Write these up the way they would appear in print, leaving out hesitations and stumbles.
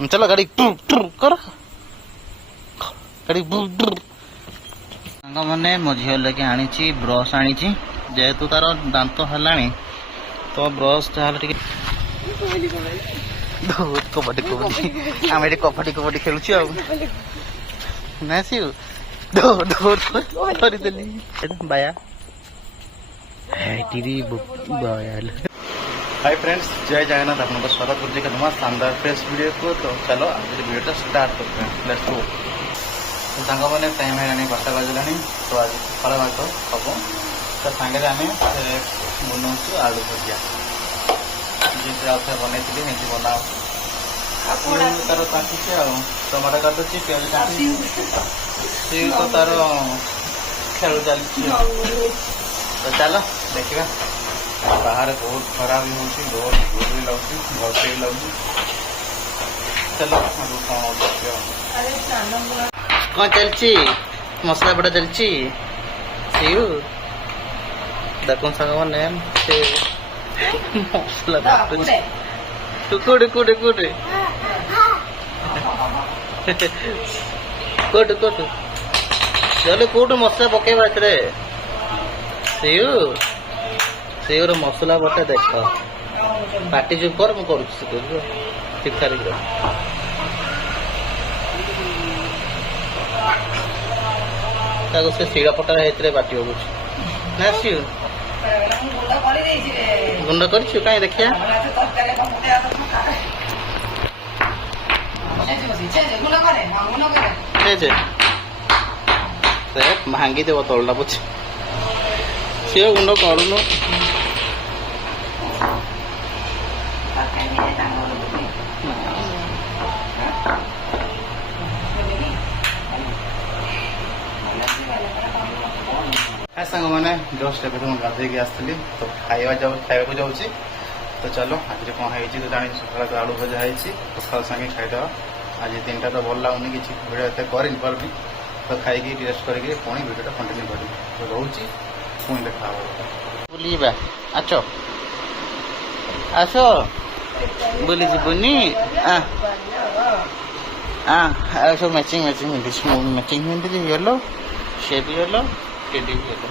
चलो गाड़ी कर गाड़ी मैंने मो झील लगे आनी ब्रश आनी जेहेतु तार दांत है तो ब्रश जहाँ कबड्डी कबड्डी आम ये कबड्डी कबड्डी खेलु धरीदेली बाया हाय फ्रेंड्स, जय जगन्नाथ। आपको स्वागत करते हैं नुआ शानदार फ्रेश वीडियो को। तो चलो आज वीडियो स्टार्ट करते हैं। Let's go. तो सांग मैंने टाइम है 5टा बजला। तो आज फल भात हम तो सांगे आम बनाऊँ आलू भजिया जिसे आउे बनई बना तार काटुचे टमाटो काटुची प्याज काटुची तो तार खेल चलती। तो चलो देखा बाहर बहुत खरा भी होती बहुत भूल भी लगती भलसे भी लगती। चलो कौन चलची मसला बड़ा चलची सीयू देखो संग मैंने मसला कुकुड़ कुड़ कुड़ कोट कोट चलो कोट मसला पकेबा रे सीयू सेवर मसला बटा देख पार्टी जो कर मुझे ठीक तारीख से शिड़ा पटा बाटी ना सी गुंड कर देखिया भांगी देव तलटा पचे सी गुंड करूनु सांग मैंने जस्ट ए गाधे आसती तो खावा जाऊँ। तो चलो आज कौन है तो जानी सकाल तो आलू भजा है पखाल सांगे खाईदे। आज 3टा तो भल लगुनि कि भिडियो एत करनी तो खाई रेस्ट करके पुणी भिडियो कंटिन्यू करी तो रोचे पुणी देखा बुलवा आच आस बुली जीवनी सब मैचिंग मैचिंग मैचिंग पिंधि येलो सी भी येलो टेडी भी येलो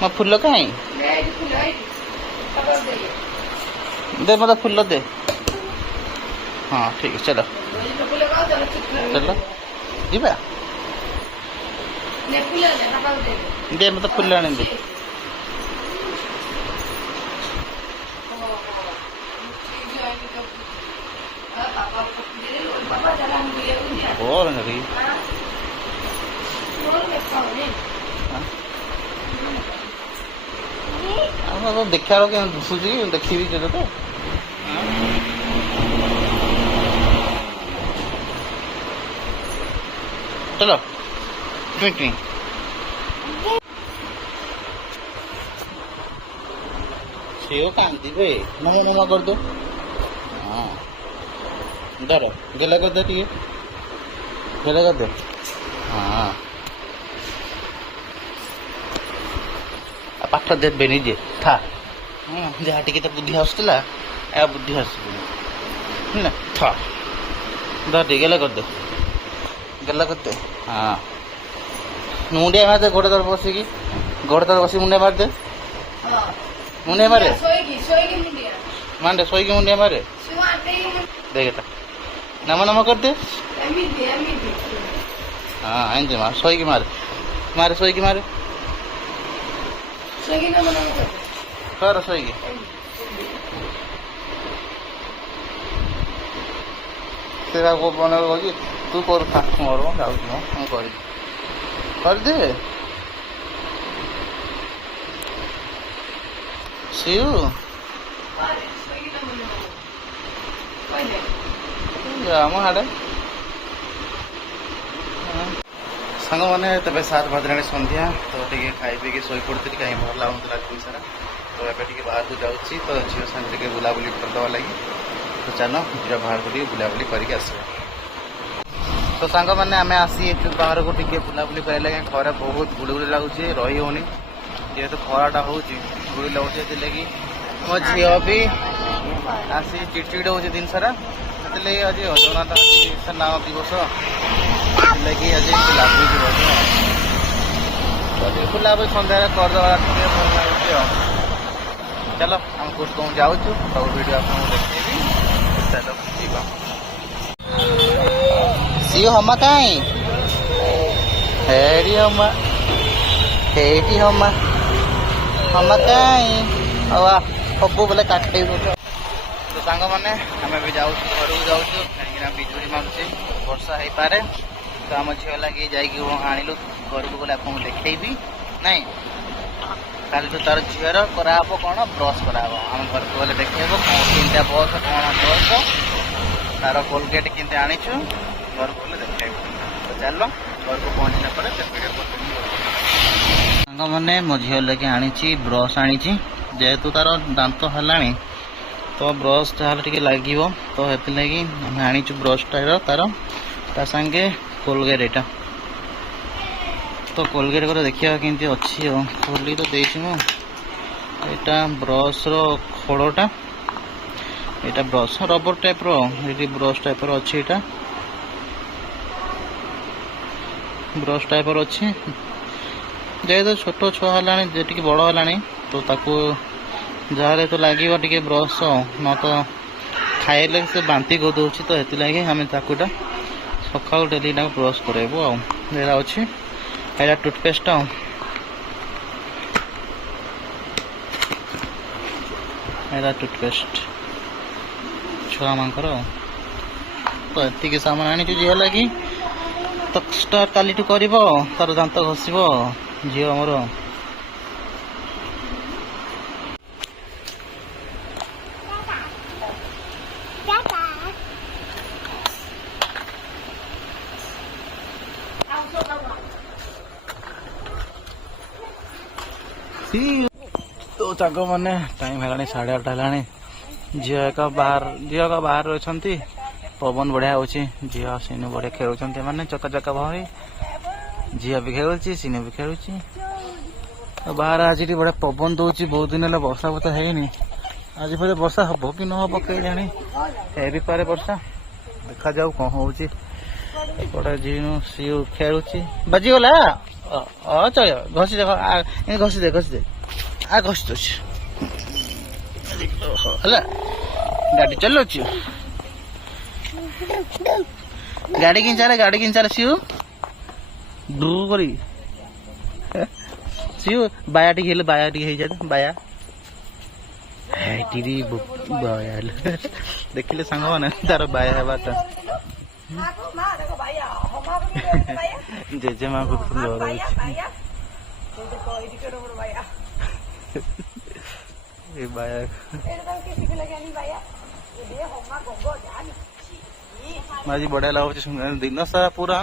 मैं फूल कहीं दे मतलब फूल दे। हाँ ठीक है चलो चलो जीवा दे मतलब फूल आने दे। और नहीं तो देखा दुसुची देखी तो चलो ट्विंग सेव कांदी भाई नमो नमो कर दो। हाँ डर गला कर दे ठीक गला कर दे। हाँ पाठ देवे निजे था जहाँ टी तो बुद्धि आसला आ बुद्धि आसना था धर गला कर दे गला कर दे। हाँ मुंडिया मार दे गोड़े तर बसिकी गोड़े तर बस मुंडिया मार दे मुंडिया मारे मारे शोकी मुंडिया मारे देखे नम नम कर दे। हाँ एंजे मार शोकी मारे मारे शोकी मारे कर शोकी से बन तू कर मोर कर दे सीयू जाम हाड़े सांग मैंने तब 7 बजला संध्या तो टे खाई पी शोई पड़ी कहीं भल लगुला कोई सारा तो ये बाहर को जाऊँ तो झील सागे बुलाबुली करदे लगी। तो चलो झील बाहर को बुलाबुली करके आस। तो सांग मैंने आम आसी बाहर को टे बुलाबुली कर घरे बहुत गुड़गुड़ी लगुच रही होनी जेहेतु खराटा हूँ गुड़ी लगे लगी मो झी भी आसी चिड़चिड़ हो दिन सारा से आज जगन्नाथ आज नाम दिवस लगे आज लगुच बुला सन्ध्या करदे भल लगे। चलो हम कुछ कौन जाऊँ सब वीडियो आपको देखी चलो जीवा सी हमा कहीं हेरी हमा हेटी हमा हमा कहीं हवा सबू बोले काटे तो सांग मैंने आम भी जाऊँ घर को जाऊँ कहीं बिजुड़ी मारूचे वर्षा हो पारे तो आम झील लगे जाणिलु घर को गले आपको देखी नाई काली तार झीर कराब कौन ब्रश कराब आम घर को गले देखेब तीनटा बस कौन बस तार कोलगेट केमती आनीचु घर को गले देखेब तो चलो घर को पहुँचला सांग मैंने मो झील लगे आनी ब्रश आनी जेहेतु तार दांत है तो ब्रश जहाँ टे लगे तो ये लगी आनी ब्रश टाइप तार ता सांगे कोलगेट यहाँ तो कोलगेट को देखिए केमती अच्छी खोली तो देती यहाँ ब्रश रोड़ा यहाँ ब्रश रबर टाइप री ब्रश टाइप अच्छी यहाँ ब्रश टाइप अच्छी जेहेतु छोट छुआ है जी बड़ है तो ताकू जहाँ तो लगे टे ब्रश न तो खाइले से बांती करदे तो ये लगे आम ताकूटा सका डेली ब्रश करेबू आरा अच्छी यहाँ टूथपेस्ट यहाँ टूथपेस्ट छुआ मानकर तो ये सामान आनी झील लगी तो स्टार्ट काली कर तार दांत घषब झी मोर तो ताक मैंने टाइम है 8:30 है झील का बाहर रही पवन बढ़िया हो झी सीनू बढ़िया खेलुंट मैंने चका चका भाई झी भी खेलुची सीनू भी खेलुची तो बाहर आज बढ़िया पवन दौर बहुत दिन है वर्षा फर्षा है आज फिर वर्षा हम कि न हम कई जानी है भी पारे वर्षा देखा जाऊ कौन हो झी सी खेलुची बजीगला चलो घसी देख घसी दे आ घसी दे गाड़ी चलो गाड़ी किन चले सीयू ड्रू करी सीयू बाया टी हेले बाया टी जा बाया टीरी बाया देखिले सांग माने तार बाया है बात जेजेमा को फुल ये बाया आज बढ़िया लगुच दिन सारा पूरा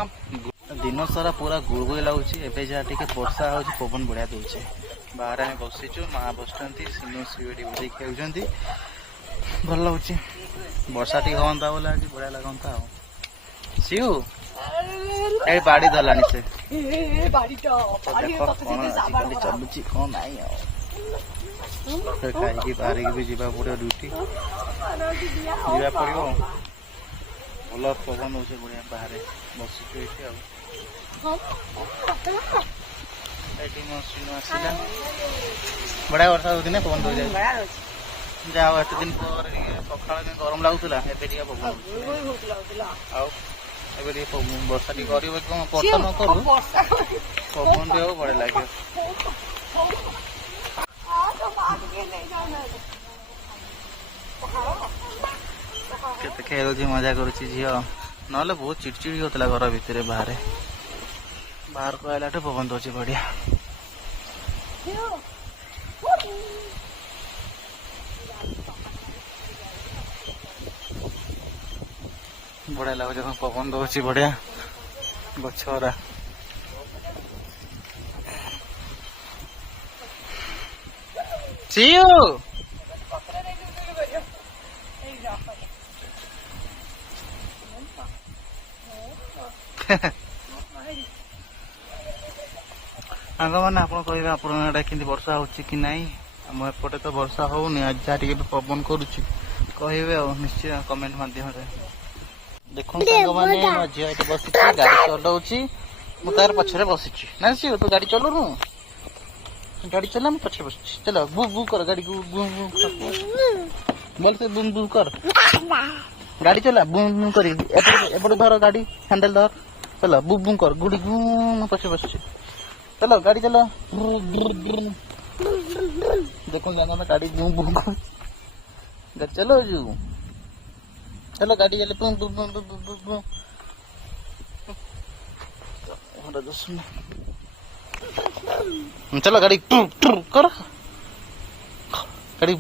गुड़गुड़ी लगुच एवं जहाँ टे वर्षा हो पवन बढ़िया दूचे बाहर आम बसीचु माँ बस सीढ़ी खेलुंट भल लगुच वर्षा टी हाँ बोले आज बढ़िया लगता सीयू ए बाड़ी धरलानी से चलुची कौन नाई खाई बाहर भी जावा पड़ो ड्यूटी जावा पड़ो भल पवन हो बढ़िया बाहर बसीचु ये आसला बढ़िया वर्षा होती पवन दो जाए जाओ एत दिन पर सका गरम लगुला पवन वर्षा टी कर वर्षा न करू पवन टे बढ़िया लगे केते खेल मजा करुच्ची झील ना बहुत चिड़चिड़ी होता घर भितर बाहर को आला पवन दौर बढ़िया बढ़िया लगुच पवन दौर बढ़िया गछरा सीयू ସାଙ୍ଗମାନେ ଆପଣ କହିବେ ଆପଣଙ୍କ ଆଡ଼େ କେମିତି ବର୍ଷା ହେଉଛି କି ନାହିଁ। ଆମ ଏପଟେ ତ ବର୍ଷା ହେଉନି, ଆଜି ଯାହା ଟିକେ ପବନ କରୁଛି। କହିବେ ଆଉ ନିଶ୍ଚୟ କମେଣ୍ଟ ମାଧ୍ୟମରେ। ଦେଖନ୍ତୁ ସାଙ୍ଗମାନେ ମୋ ଝିଅ ଏଠି ବସିଛି, ଗାଡ଼ି ଚଲାଉଛି, ମୁଁ ତାର ପଛରେ ବସିଛି। ନା ସିଏ ତୁ ଗାଡ଼ି ଚଲଉନୁ, ଗାଡ଼ି ଚଲା, ମୁଁ ପଛରେ ବସିଛି। ଚାଲ bu bu କର ଗାଡ଼ି, ଭଲସେ bu bu କର, ଗାଡ଼ି ଚଲା bu bu କରି। ଏପଟେ ଧର ଗାଡ଼ି ହ୍ୟାଣ୍ଡେଲ ଧର, ଚାଲ bu bu କର, ଗୁଡ଼ି ଗୁ, ମୁଁ ପଛରେ ବସିଛି। चलो गाड़ी चलो। देखो गाड़ी गाड़ी चलो जू, चलो गाड़ी चले चलो गाड़ी कर, गाड़ी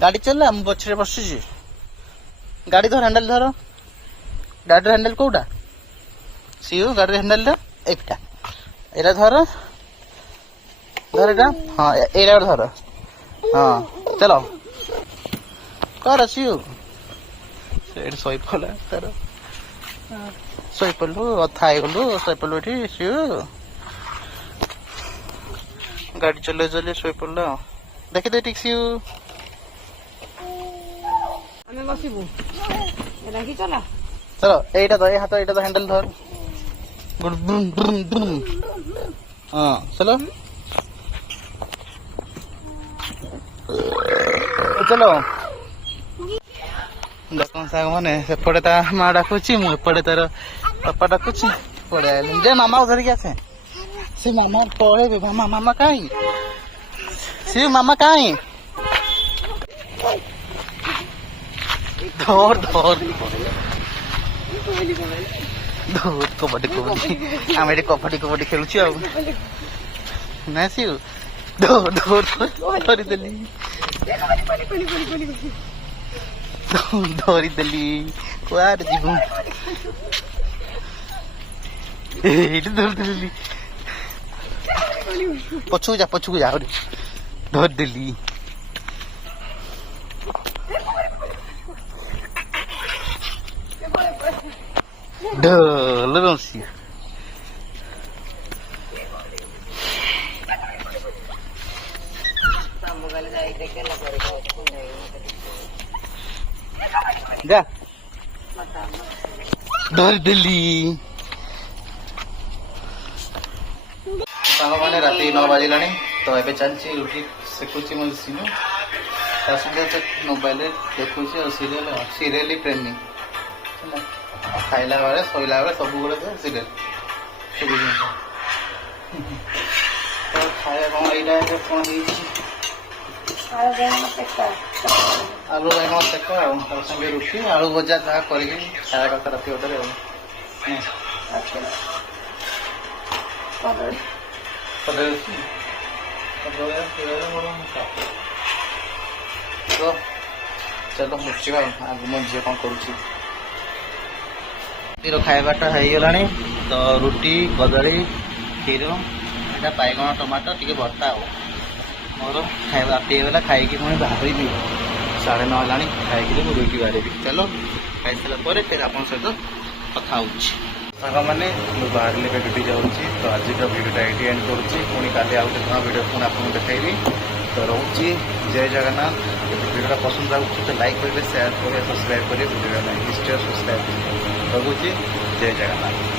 गाड़ी चल, हम पछरे बसुची। गाड़ी धर, हैंडल धर, गाड़ी हैंडल कोटा सीयू, गाड़ी हैंडल एकटा एरा धर, धर एटा, हाँ एरा धर, हाँ चलो कर सीयू। सेठ सोई पड़ा तार, सोई पड़लु अथा गलु, सोई पड़लु एठी सीयू। गाड़ी चले चले सोई पड़ला, देखि दे ठीक सीयू। ଆମେ ବସିବୁ ଏଟା କି ଚଲା। चलो एटा तो ए हाथ एटा तो हैंडल धर, हाँ चलो चलो। देखो साग मैंने सेपटे ता माँ डाकुची, मु एपटे तार पापा डाकुची। पड़े आइल जे मामा को धरिक आसे, से मामा पळे मामा, मामा काई से मामा काई धर धर धर कबड्डी कबड्डी आम ये कबड्डी कबड्डी खेलुची आ ना सीयू। धर धर धरिदेली, धरिदेली कुआर जीवु, एठी धरिदेली। पछू जा धरिदेली। ढल रसी जा धरिदेली। मैंने राति 9 बजला तो ये चलती रुटी सेकुची मो सीनू संगे मोबाइल देखुची सीरियल सीरियल प्रेमी खाइला बेले शोला बेले सब गुड़े सीरियल सब जिन तो खाया कौन यहाँ कौन आलू बैगन सेका संगे रुटी आलू भजा जहाँ कर खाया कथा राति गोटे तो चलो मुझा आग मो झी कौन करुच्ची खाइबाटा हो गला। तो रुटी कदली क्षीर एटा बैगन टमाटो टी भर्ता हो मोर खाଇବା राति होगा खाई पुणी बाहर 9:30 है खाई रुटी बाहर। चलो खाई सारा फिर आप सहित कथा साग मैंने बाहर ड्यूटी जाऊँगी। तो आज भिडियोटा ये एंड करुँची पुणी काली आउ नया भिडियो पुणी आपको देखी। तो रोची जय जगन्नाथ। भिडियोटा पसंद आउची तो लाइक करेंगे, शेयर करेंगे, सब्सक्राइब करेंगे। भिडियो निश्चय सब्सक्राइब रखुची। जय जगन्नाथ।